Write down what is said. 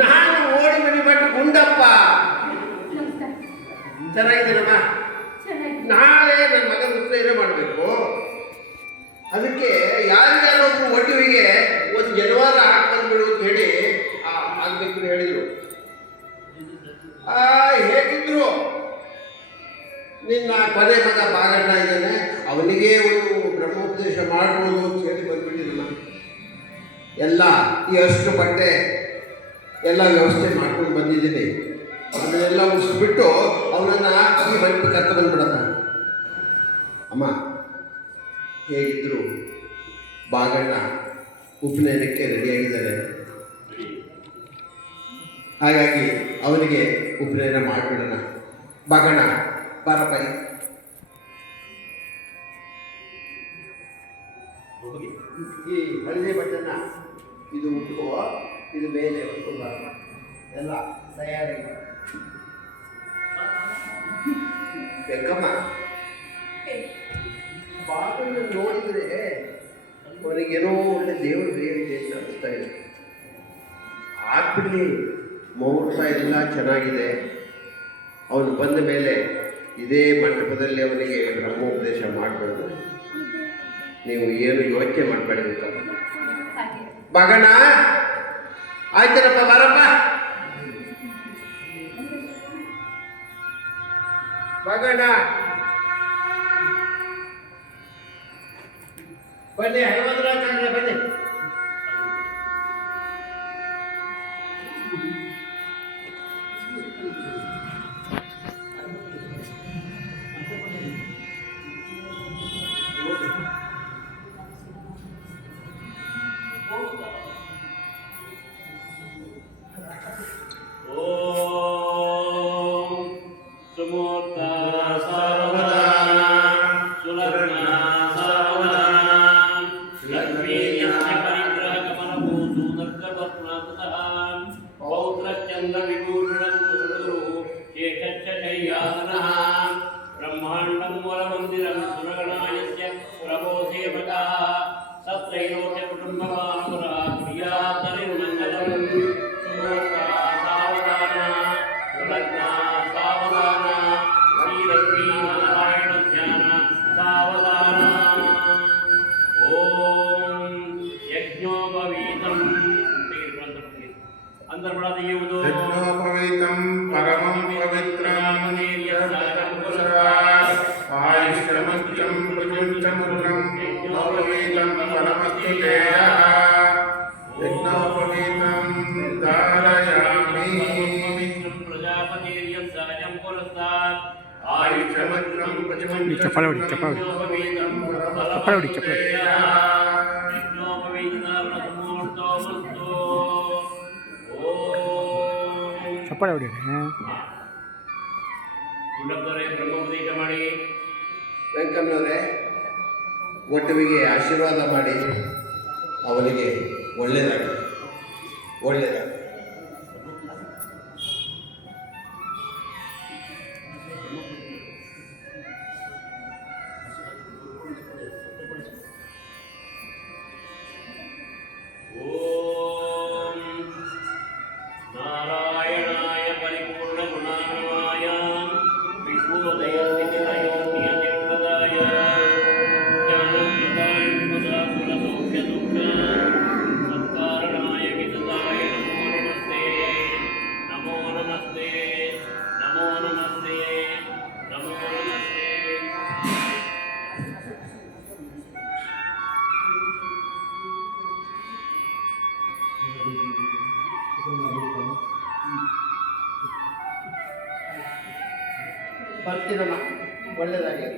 ನಾನು ಓಡಿ ಮನಿ ಭಟ್ರು ಗುಂಡಪ್ಪ. ಚೆನ್ನಾಗಿದ್ದೀನಮ್ಮ. ನಾಳೆ ನನ್ನ ಮಗನ ಉಪನಯನ ಮಾಡಬೇಕು. ಅದಕ್ಕೆ ಯಾರ್ಯಾರೊಬ್ರು ಒಟ್ಟಿಗೆ ಒಂದು ಜನವಾರ ಹಾಕ್ಬಂದ್ಬಿಡು ಅಂತ ಹೇಳಿ ಆಗ್ಬೇಕು ಹೇಳಿದ್ರು. ಹೇಗಿದ್ರು ನಿನ್ನ ಕೊನೆ ಮಗ ಬಾಗಣ್ಣ ಇದ್ದಾನೆ, ಅವನಿಗೆ ಒಂದು ಬ್ರಹ್ಮೋಪದೇಶ ಮಾಡ್ಬೋದು ಅಂತ ಹೇಳಿ ಬಂದ್ಬಿಟ್ಟಿದ್ದಮ್ಮ. ಎಲ್ಲ ಈ ಅಷ್ಟು ಬಟ್ಟೆ ಎಲ್ಲ ವ್ಯವಸ್ಥೆ ಮಾಡ್ಕೊಂಡು ಬಂದಿದ್ದೀನಿ. ಅದನ್ನೆಲ್ಲ ಉಳಿಸ್ಬಿಟ್ಟು ಅವನನ್ನು ಈ ಮಂಟಪ ಕರ್ಕ ಬಂದ್ಬಿಡಮ್ಮ. ಅಮ್ಮ, ಹೇಗಿದ್ರು ಬಾಗಣ್ಣ ಉಪನಯನಕ್ಕೆ ರೆಡಿಯಾಗಿದ್ದಾರೆ. ಹಾಗಾಗಿ ಅವನಿಗೆ ಉಪನಯನ ಮಾಡಿಬಿಡೋಣ. ಬಾಗಣ್ಣ ಬಾರಪ್ಪ. ಈ ಹಳದಿ ಬಟ್ಟೆನ ಇದು ಉಟ್ಕೋ, ಇದು ಮೇಲೆ ಉಟ್ಕೋ. ಎಲ್ಲ ತಯಾರಿ ಬೇಕಮ್ಮ. ಬಾಗಣ್ಣ ನೋಡಿದರೆ ಅವನಿಗೇನೋ ಒಳ್ಳೆ ದೇವರು ಇದೆ ಅಂತ ಅನಿಸ್ತಾ ಇದೆ. ಆಗ್ಬಿಡ್ಲಿ, ಮುಹೂರ್ತ ಎಲ್ಲ ಚೆನ್ನಾಗಿದೆ. ಅವನು ಬಂದ ಮೇಲೆ ಇದೇ ಮಂಟಪದಲ್ಲಿ ಅವನಿಗೆ ಬ್ರಹ್ಮೋಪದೇಶ ಮಾಡಿಬಿಡೋದು. ನೀವು ಏನು ಯೋಚನೆ ಮಾಡಬೇಡಿ. ಬಾಗಣ್ಣ ಆಯ್ತೇನಪ್ಪ, ಬಾರಪ್ಪ. ಬಾಗಣ್ಣ ಬನ್ನಿ, ಹನುಮಂತರಾಚಾರ್ಯ ಬನ್ನಿ. ಯಜ್ಞೋಪವೀತಂ ಪರಮಂ ಪವಿತ್ರಂ ಆಯುಷ್ಯಮಚ್ಚಂ ಪ್ರಜುಂಚಮುಗ್ರಂ ಯಜ್ಞೋಪವೀತಂ ಪರಮಸ್ತು ತೇಯಃ ಯಜ್ಞೋಪವೀತಂ ಧಾರಯಾಮಿ ಪ್ರಜಾಪತಿರ್ಯಂ ಸಹಜಂ ಪುರಸ್ತಾತ್ ಆಯುಷ್ಯಮಚ್ಚಂ ಪ್ರಜುಂಚಮುಗ್ರಂ ಯಜ್ಞೋಪವೀತಂ ಪರಮಸ್ತು ತೇಯಃ ಚಪ್ಪಾಳೆ ಹೊಡಿ. ಬ್ರಹ್ಮೋಪದೇಶ ಮಾಡಿ ವೆಂಕಮ್ಮನವರೇ, ಒಟ್ಟವಿಗೆ ಆಶೀರ್ವಾದ ಮಾಡಿ ಅವನಿಗೆ ಒಳ್ಳೆಯದಾಗಲಿ, ಒಳ್ಳೆಯದಾಗಲಿ. ಬರ್ತೀನಮ್ಮ, ಒಳ್ಳೆಯದಾಗಿ.